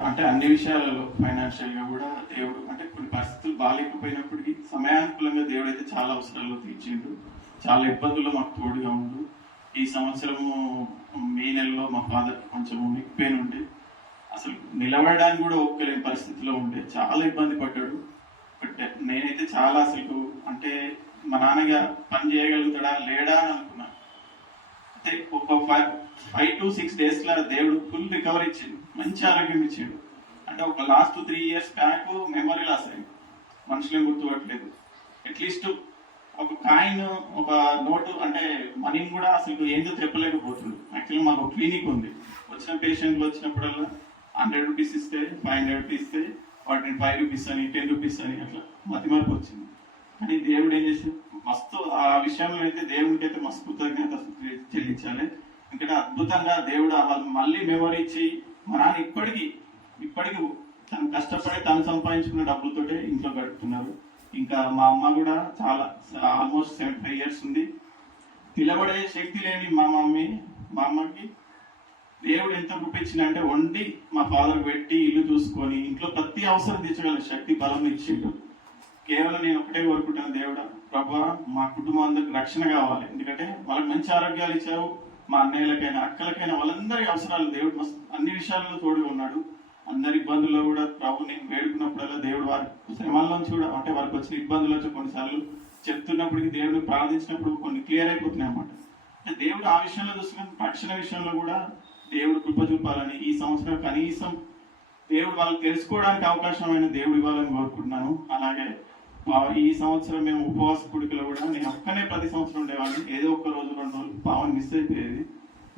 అంటే అన్ని విషయాలలో ఫైనాన్షియల్గా కూడా దేవుడు అంటే కొన్ని పరిస్థితులు బాగాలేకపోయినప్పటికీ సమయానుకూలంగా దేవుడు అయితే చాలా అవసరాల్లో తీర్చిండు. చాలా ఇబ్బందుల్లో మాకు తోడుగా ఉండు. ఈ సంవత్సరము మే నెలలో మా ఫాదర్ కొంచెం నెక్ పెయిన్ ఉండే అసలు నిలబడడానికి కూడా ఒప్పుకోలేని పరిస్థితిలో ఉండే. చాలా ఇబ్బంది పడ్డాడు. బట్ నేనైతే చాలా అసలు అంటే మా నాన్నగా పని చేయగలుగుతాడా లేడా అని అనుకున్నాను ఒక ఫైవ్ ఫైవ్ టు సిక్స్ డేస్లో దేవుడు ఫుల్ రికవరీ ఇచ్చిండు. మంచి ఆరోగ్యం ఇచ్చిండు. అంటే ఒక last three years back memory loss అయింది మనుషులే గుర్తుపట్టలేదు. అట్లీస్ట్ ఒక కాయిన్ ఒక నోటు అంటే మనీని కూడా అసలు ఏందో చెప్పలేకపోతుంది. యాక్చువల్లీ మాకు క్లినిక్ ఉంది. వచ్చిన పేషెంట్లు వచ్చినప్పుడల్లా హండ్రెడ్ రూపీస్ ఇస్తే ఫైవ్ హండ్రెడ్ రూపీస్ ఇస్తే వాటిని ఫైవ్ రూపీస్ అని టెన్ రూపీస్ అని అట్లా మతిమరకు వచ్చింది. కానీ దేవుడు ఏం చేసి విషయంలో అయితే దేవుడికి అయితే మస్తు కృతజ్ఞత చెల్లించాలి. ఎందుకంటే అద్భుతంగా దేవుడు వాళ్ళు మళ్ళీ మెమరీ ఇచ్చి మా నాన్న ఇప్పటికీ ఇప్పటికీ తను కష్టపడి తను సంపాదించుకున్న డబ్బులతోటే ఇంట్లో గడుపుతున్నారు. ఇంకా మా అమ్మ కూడా చాలా ఆల్మోస్ట్ సెవెంటీ ఫైవ్ ఇయర్స్ ఉంది. నిలబడే శక్తి లేని మా మమ్మీ మా అమ్మకి దేవుడు ఎంత గుప్పించిందంటే వండి మా ఫాదర్ పెట్టి ఇల్లు చూసుకొని ఇంట్లో ప్రతి అవసరం తీర్చగల శక్తి బలం ఇచ్చిండు. కేవలం నేను ఒకటే కోరుకుంటాను దేవుడా ప్రభా మా కుటుంబం అందరికి రక్షణ కావాలి. ఎందుకంటే వాళ్ళకి మంచి ఆరోగ్యాలు ఇచ్చావు మా అన్నయ్యలకైనా అక్కలకైనా వాళ్ళందరి అవసరాలు దేవుడు మస్తు అన్ని విషయాల్లో తోడుగా ఉన్నాడు. అందరి ఇబ్బందుల్లో కూడా ప్రభు నేను వేడుకున్నప్పుడల్లా దేవుడు వారి శ్రమాల్లోంచి కూడా అంటే వారికి వచ్చిన ఇబ్బందులు వచ్చి కొన్నిసార్లు చెప్తున్నప్పటికీ దేవుడు ప్రార్థించినప్పుడు కొన్ని క్లియర్ అయిపోతున్నాయి అన్నమాట. దేవుడు ఆ విషయంలో చూసుకుని రక్షణ విషయంలో కూడా దేవుడు కృప చూపాలని ఈ సంవత్సరం కనీసం దేవుడు వాళ్ళకి తెలుసుకోవడానికి అవకాశమైన దేవుడు ఇవ్వాలని కోరుకుంటున్నాను. అలాగే ఈ సంవత్సరం మేము ఉపవాస కుడికలో కూడా నేను ఒక్కనే ప్రతి సంవత్సరం ఉండేవాడిని. ఏదో ఒక రోజు రెండు రోజులు. పావని మిస్ అయిపోయేది.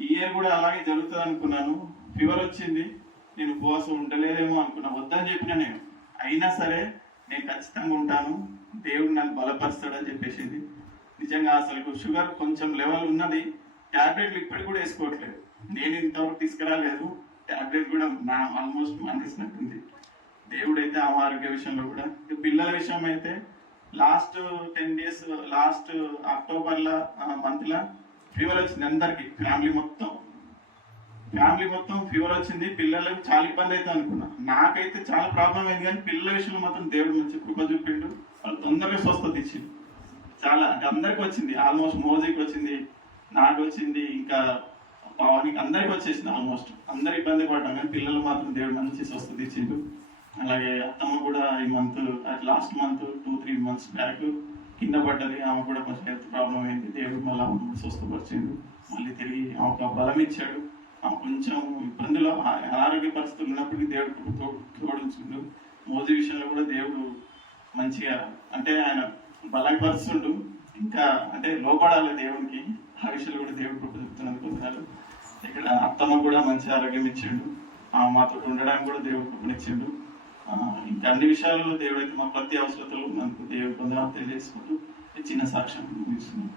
ఈ ఇయర్ కూడా అలాగే జరుగుతుంది అనుకున్నాను. ఫీవర్ వచ్చింది. నేను ఉపవాసం ఉండలేదేమో అనుకున్నా. వద్దని చెప్పిన నేను. అయినా సరే నేను ఖచ్చితంగా ఉంటాను. దేవుడు నన్ను బలపరుస్తాడని చెప్పేసింది. నిజంగా అసలు షుగర్ కొంచెం లెవెల్ ఉన్నది. ట్యాబ్లెట్లు ఇప్పటికి కూడా వేసుకోవట్లేదు. నేను ఇంతవరకు తీసుకురాలేదు. టాబ్లెట్ కూడా నా ఆల్మోస్ట్ మానేసినట్టుంది. దేవుడైతే అమారోగ్య ఆరోగ్య విషయంలో కూడా. పిల్లల విషయం అయితే last ten days last October లా మంత్ లా ఫీవర్ వచ్చింది అందరికి ఫ్యామిలీ మొత్తం. ఫ్యామిలీ మొత్తం ఫీవర్ వచ్చింది పిల్లలకు చాలా ఇబ్బంది అయితే అనుకున్నా. నాకైతే చాలా ప్రాబ్లం అయింది కానీ పిల్లల విషయంలో మాత్రం దేవుడు మంచి కృప చూపిండు. వాళ్ళు తొందరగా స్వస్థత ఇచ్చింది చాలా అందరికి వచ్చింది. ఆల్మోస్ట్ మోజీకి వచ్చింది నాకు వచ్చింది ఇంకా పవన్కి అందరికి వచ్చేసింది ఆల్మోస్ట్. అందరు ఇబ్బంది పడ్డాం కానీ పిల్లలు మాత్రం దేవుడు మంచి స్వస్థత ఇచ్చిండు. అలాగే అత్తమ్మ కూడా ఈ month last month two three months back కింద పడ్డది. ఆమె కూడా కొంచెం హెల్త్ ప్రాబ్లం అయింది. దేవుడు మళ్ళీ ఆమె స్వస్థపరిచిండు. మళ్ళీ తిరిగి ఆమెకు బలం ఇచ్చాడు. ఆమె కొంచెం ఇబ్బందులు అనారోగ్య పరిస్థితులు ఉన్నప్పటికీ దేవుడు తోడించుండు మోజీ విషయంలో కూడా దేవుడు మంచిగా అంటే ఆయన బలపరుస్తుండు. ఇంకా అంటే లోపడాలి దేవునికి. ఆ విషయంలో కూడా దేవుడు కృప చెప్తున్నందుకు వందనాలు. ఇక్కడ అత్తమ్మ కూడా మంచి ఆరోగ్యం ఇచ్చిండు. ఆ మాతో ఉండడానికి కూడా దేవుడు కృపనిచ్చిండు. ఇచ్చిండు ఇంకా అన్ని విషయాల్లో దేవుడు మా ప్రతి అవసరతలు మనకు దేవుడు పొందాలని తెలియజేసుకుంటూ చిన్న సాక్ష్యం ముగిస్తున్నాం.